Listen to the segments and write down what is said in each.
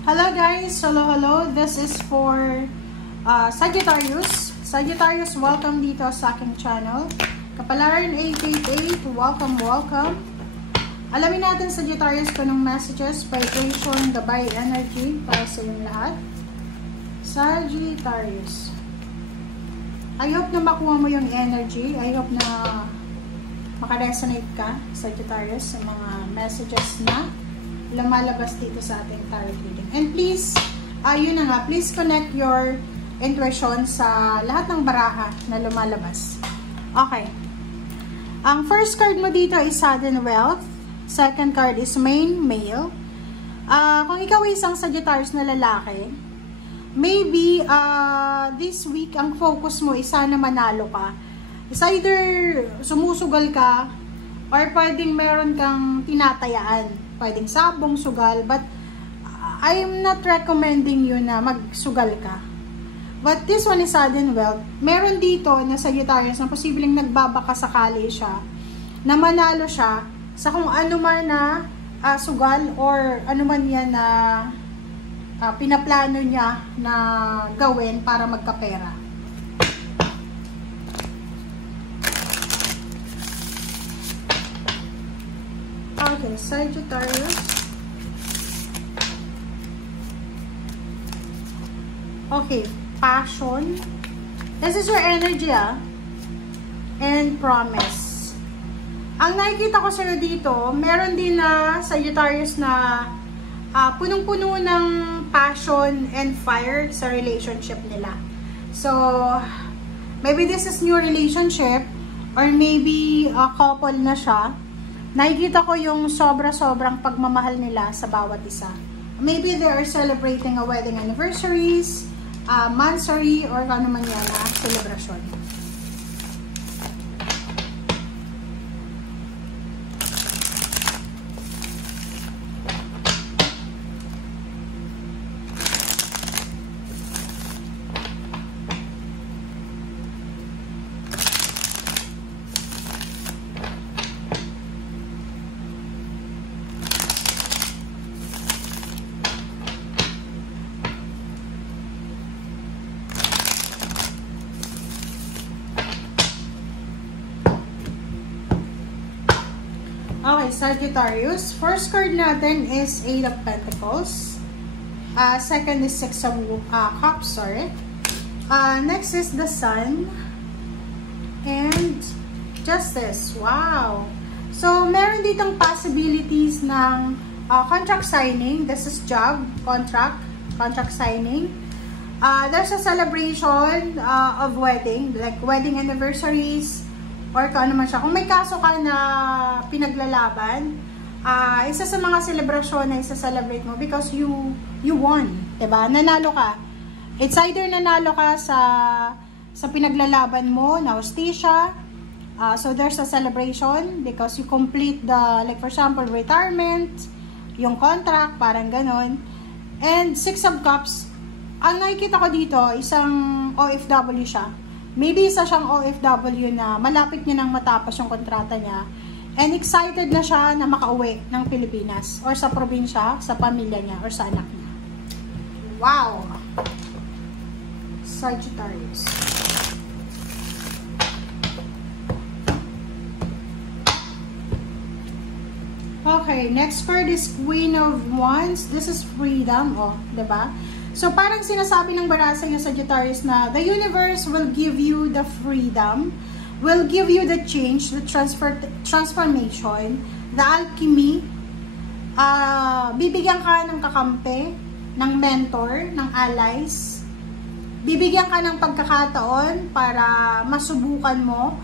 Hello guys, hello. This is for Sagittarius. Sagittarius, welcome dito sa aking channel. Kapalaran 888, welcome. Alamin natin Sagittarius kung anong messages, vibration, gabay, energy para sa inyong lahat. Sagittarius. I hope na makuha mo yung energy. I hope na makaresonate ka, Sagittarius, sa mga messages na lumalabas dito sa ating tarot reading. And please, yun na nga, please connect your intuition sa lahat ng baraha na lumalabas. Okay. Ang first card mo dito is Sudden Wealth. Second card is Main Male. Kung ikaw ay isang Sagittarius na lalaki, maybe this week ang focus mo is sana manalo ka. It's either sumusugal ka or pwedeng meron kang tinatayaan. Pwedeng sabong, sugal, but I'm not recommending you na magsugal ka. But this one is Sudden Wealth. Meron dito na Sagittarius na posibleng nagbabaka sakali siya na manalo siya sa kung ano man na sugal or ano man yan na pinaplano niya na gawin para magkapera. Okay, Sagittarius. Okay, passion. This is your energy, and promise. Ang nakikita ko sa'yo dito, meron din na Sagittarius na punong-puno ng passion and fire sa relationship nila. So, maybe this is new relationship or maybe a couple na siya. Nakikita ko yung sobra-sobrang pagmamahal nila sa bawat isa. Maybe they are celebrating a wedding anniversaries, mansary, or ano man yan na celebration. Okay, Sagittarius. First card natin is 8 of Pentacles. Second is 6 of Cups, sorry. Next is the Sun. And Justice. Wow! So, meron ditong possibilities ng contract signing. This is job, contract signing. There's a celebration of wedding, like wedding anniversaries, or kung ano man siya. Kung may kaso ka na pinaglalaban, isa sa mga selebrasyon na isa-celebrate mo because you won, diba? Nanalo ka. It's either nanalo ka sa pinaglalaban mo na hostisya, so there's a celebration because you complete the, like for example, retirement, yung contract, parang ganon. And 6 of Cups, ang nakikita ko dito, isang OFW siya. Maybe isa siyang OFW na malapit niya nang matapos yung kontrata niya and excited na siya na makauwi ng Pilipinas or sa probinsya, sa pamilya niya or sa anak niya. Wow! Sagittarius. Okay, next card is Queen of Wands. This is freedom, diba? So, parang sinasabi ng baraha sa Sagittarius na the universe will give you the freedom, will give you the change, the transformation, the alchemy. Bibigyan ka ng kakampi, ng mentor, ng allies. Bibigyan ka ng pagkakataon para masubukan mo,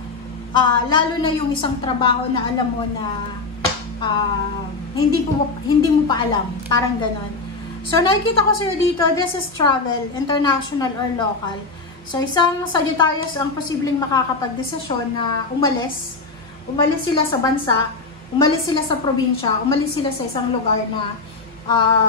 lalo na yung isang trabaho na alam mo na hindi mo pa alam. Parang ganon. So, nakikita ko sa'yo dito, this is travel, international or local. So, isang Sagittarius ang posibleng makakapag-desisyon na umalis. Umalis sila sa bansa, umalis sila sa probinsya, umalis sila sa isang lugar na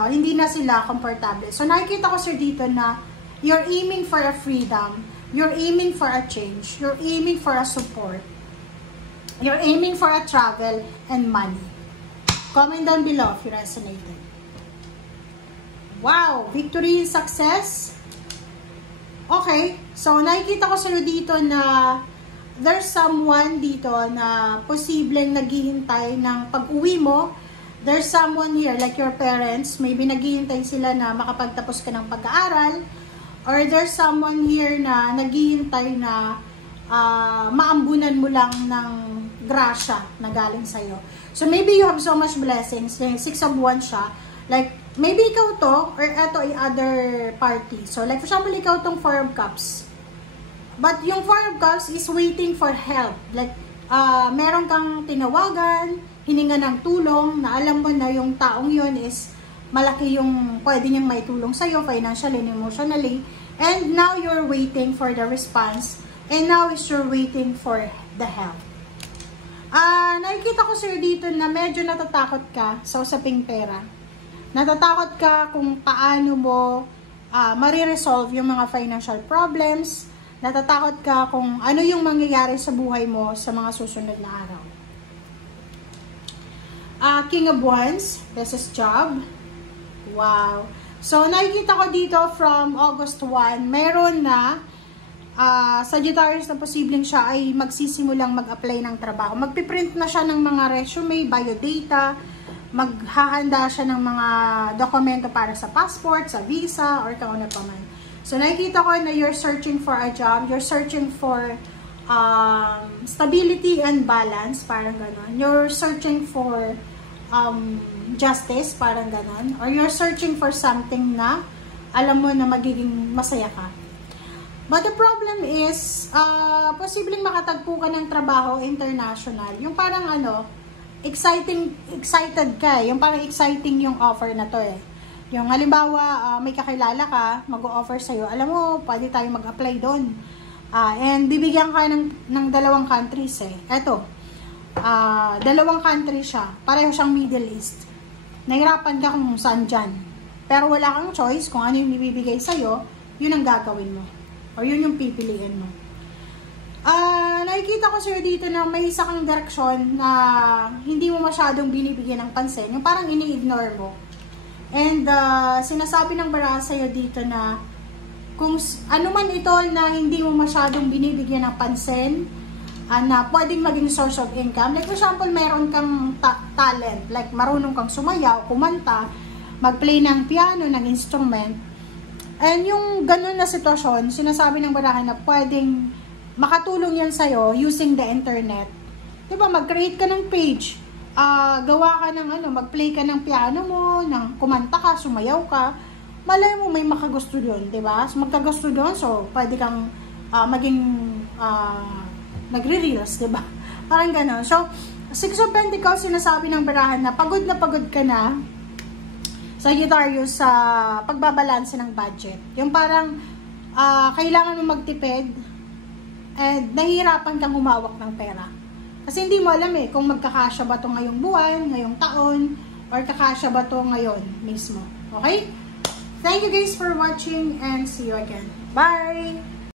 hindi na sila komportable. So, nakikita ko sa'yo dito na you're aiming for a freedom, you're aiming for a change, you're aiming for a support, you're aiming for a travel and money. Comment down below if you resonated. Wow! Victory, success. Okay. So, nakikita ko sa'yo dito na there's someone dito na posibleng naghihintay ng pag-uwi mo. There's someone here, like your parents, maybe naghihintay sila na makapagtapos ka ng pag-aaral. Or there's someone here na naghihintay na maambunan mo lang ng grasya na galing sa'yo. So, maybe you have so much blessings. Yung 6 of Wands siya. Like, maybe ikaw to, or eto ay other party. So, like, for example, ikaw tong 4 of Cups. But yung 4 of Cups is waiting for help. Like, meron kang tinawagan, hininga ng tulong, na alam mo na yung taong yun is malaki yung pwede niyang may tulong sa'yo, financially and emotionally. And now you're waiting for the response. And now is you're waiting for the help. Nakikita ko sa'yo dito na medyo natatakot ka sa usaping pera. Natatakot ka kung paano mo mariresolve yung mga financial problems. Natatakot ka kung ano yung mangyayari sa buhay mo sa mga susunod na araw. King of Wands, this is job. Wow. So, nakikita ko dito from August 1, meron na Sagittarius na posibleng siya ay magsisimulang mag-apply ng trabaho. Magpiprint na siya ng mga resume, biodata, maghahanda siya ng mga dokumento para sa passport, sa visa, or kung ano pa man. So, nakikita ko na you're searching for a job, you're searching for stability and balance, parang ganon. You're searching for justice, parang ganon. Or you're searching for something na alam mo na magiging masaya ka. But the problem is, posibleng makatagpo ka ng trabaho international. Yung parang excited ka eh. Yung parang exciting yung offer na to eh. Yung halimbawa, may kakilala ka, mag-o-offer sa'yo, alam mo, pwede tayo mag-apply doon. And bibigyan ka ng dalawang countries eh. Eto, dalawang country siya. Pareho siyang Middle East. Nahirapan ka kung saan dyan. Pero wala kang choice kung ano yung ibibigay sa'yo, yun ang gagawin mo. Or yun yung pipiliin mo. Nakikita ko sa'yo dito na may isa kang direksyon na hindi mo masyadong binibigyan ng pansin. Yung parang ini-ignore mo. And sinasabi ng baraha sa'yo dito na kung ano man ito na hindi mo masyadong binibigyan ng pansin, na pwedeng maging source of income. Like for example, mayroon kang talent. Like marunong kang sumayaw, kumanta, mag-play ng piano, ng instrument. And yung ganun na sitwasyon, sinasabi ng baraha na pwedeng makatulong yan sa'yo using the internet. Diba, mag-create ka ng page, gawa ka ng mag-play ka ng piano mo, kumanta ka, sumayaw ka, malay mo may makagusto doon, diba? So, magkagusto doon, so pwede kang maging nagre-reels, diba? Parang ganun. So, 6 of Pentacles, sinasabi ng barahan na pagod ka na, Sagittarius, sa pagbabalanse ng budget. Yung parang kailangan mo magtipid and nahihirapan kang humawak ng pera. Kasi hindi mo alam eh kung magkakasya ba ito ngayong buwan, ngayong taon, or kakasya ba ito ngayon mismo. Okay? Thank you guys for watching and see you again. Bye!